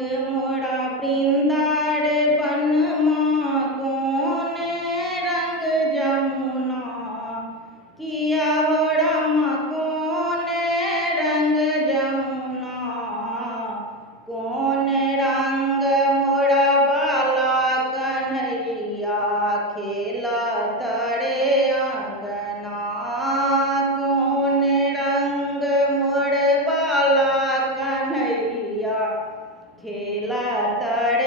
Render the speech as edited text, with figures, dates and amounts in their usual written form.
मोड़ा वृंदार वनमा कोने रंग जमुना किया वड़मा कोने रंग जमुना कौन रंग मोड़ा बाला कन्हैया खेला तड़े अंगना कौन रंग मोड़ बाला कन्हैया खेला तड़े